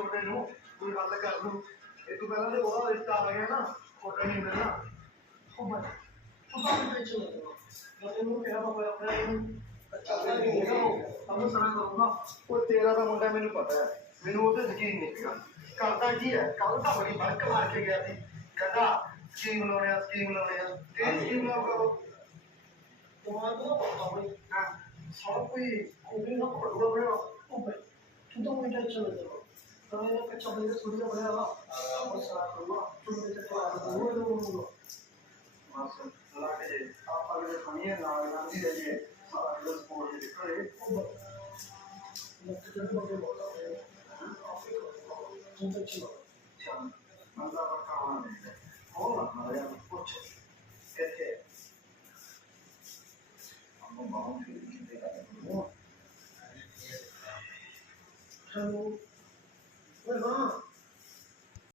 छोटे कोई गल कर लू ये तू पहले तो बहुत रिश्ता आ गया ना छोटे नहीं मिलना तेरा तो मुंडा मैनू पता है मैनू वो यकीन नहीं पिया करता की है कल तो बड़ी बड़क मार के गया थी कहता स्कीम लाने स्कीम लाओ सब कोई तू तो मुझे टेंशन ले कच्चा बंदे सूर्य बना और सारा करवा तुम मुझे तो वो बस लाके आप अगले खानिए ना नहीं रहिए सारा दिन स्पोर्ट करे मत जब मुझे बोला तुम तो चलो चल मंदा पर काम है हो ना हमारे कुछ कैसे हम बाहर फिर देगा हेलो हाँ